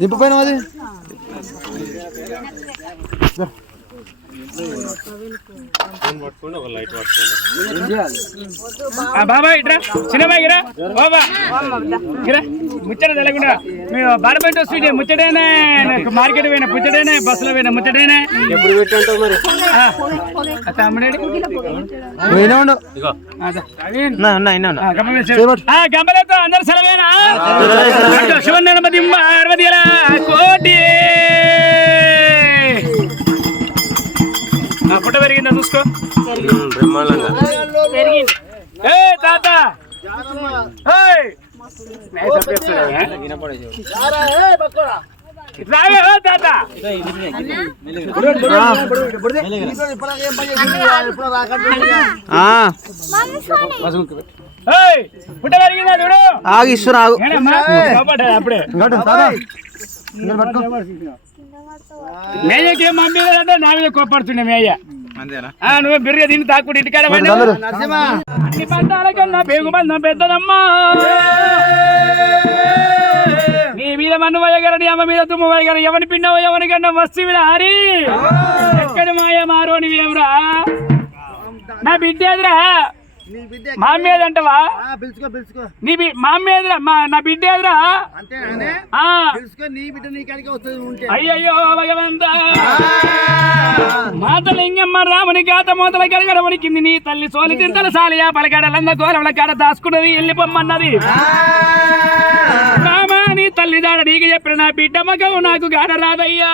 దింపపోయినా అది బాబాయ్ ఇట్రా చిన్నబాయ్ గిరా బాబా గిరా ముచ్చట తెలకుండా మేము బారబెట్టు స్వీట్ ముచ్చటేనే మార్కెట్ పోయినా ముచ్చటేనే బస్సులో పోయినా ముచ్చటేనే ఎప్పుడు పెట్టంటావు మరి తమ్ముడేడి గంపలతో అందరు సెలవేనా శివన్నపతి కోటి పుట్ట పెరిగిందా చూసుకో బ్రహ్మాండంగా ఏ తాత తాత పుట్ట పెరిగిందా చూడు ఇస్తున్నా అప్పుడే మేయకి మా మీద అంటే నా మీద కోపడుతుండే మేయ నువ్వు బిర్గా తిని తాకుడు ఇంటికాడ అన్ని పంటాల కన్నా పేగు బంధం పెద్దదమ్మా నీ మీద మన్ను వయగరని అమ్మ మీద తుమ్ము వయగర ఎవరి పిండవ ఎవరి కన్నా మస్తు మీద హరి ఎక్కడి మాయ మారోని ఏమరా నా బిడ్డ ఎదురా మా మీద అంటవా మా మీద నా బిడ్డ ఎదురా అయ్యయ్యో భగవంతా మాత లింగమ్మ రాముని గాత మూతల గడగడమని కింది నీ తల్లి సోలి తింతల సాలియా పలకాడలంద గోలవల కాడ దాచుకున్నది వెళ్ళిపోమ్మన్నది రామా నీ తల్లి దాడ నీకు చెప్పిన నా బిడ్డ మగవు నాకు గాడ రాదయ్యా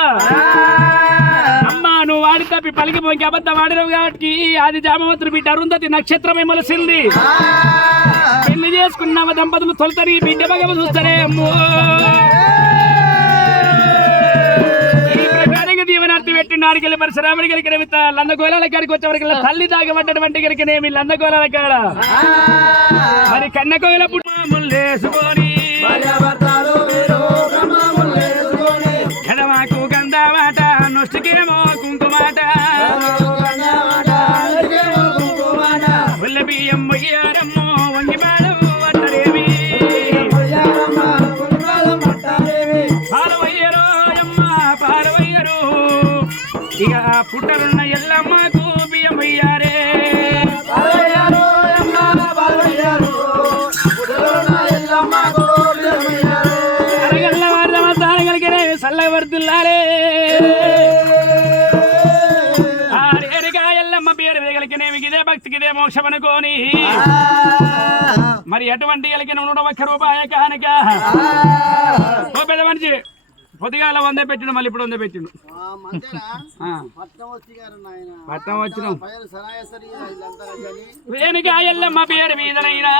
అమ్మా నువ్వు వాడి తప్పి పలికి పోయి అబద్ధం వాడినవు కాబట్టి ఆది జామవంతుడు బిడ్డ అరుంధతి నక్షత్రమే మొలసింది పెళ్లి చేసుకున్న దంపతులు తొలతని బిడ్డ మగవ చూస్తారే అమ్మో దీవనార్థి పెట్టిన ఆడికెళ్ళి పరిశ్రమడి గెలికిన లందగోళాల కాడికి వచ్చేవరకు తల్లి తాగబడ్డటువంటి గెలికినేమి లందగోళాల కాడ మరి కన్నకోల పుట్టుకొని ఎడమాకు గంధమాట నొష్టికేమో కుంకుమాట ఉల్ల బియ్యం మొయ్యారమ్మో వంగి మేడం అంటారేమి పాలవయ్యరో అమ్మ పాలవయ్యరు ఇక పుట్టలున్న ఎల్లమ్మకు బియ్యం అయ్యారే అరగల్ల వార్ధమతాలు కలిగినే సల్లవర్దుల్లారే ఆరేరుగా ఎల్లమ్మ పేరు వేగలిగినేమి ఇదే భక్తికి ఇదే మోక్షం అనుకోని మరి ఎటువంటి కలిగిన 101 రూపాయ కానుక ఓ పెద్ద మనిషి పొద్దుగాల 100 పెట్టిండు మళ్ళీ ఇప్పుడు 100 పెట్టిండు పట్టం వచ్చిన వేణుగా ఎల్లమ్మ పేరు మీదనైనా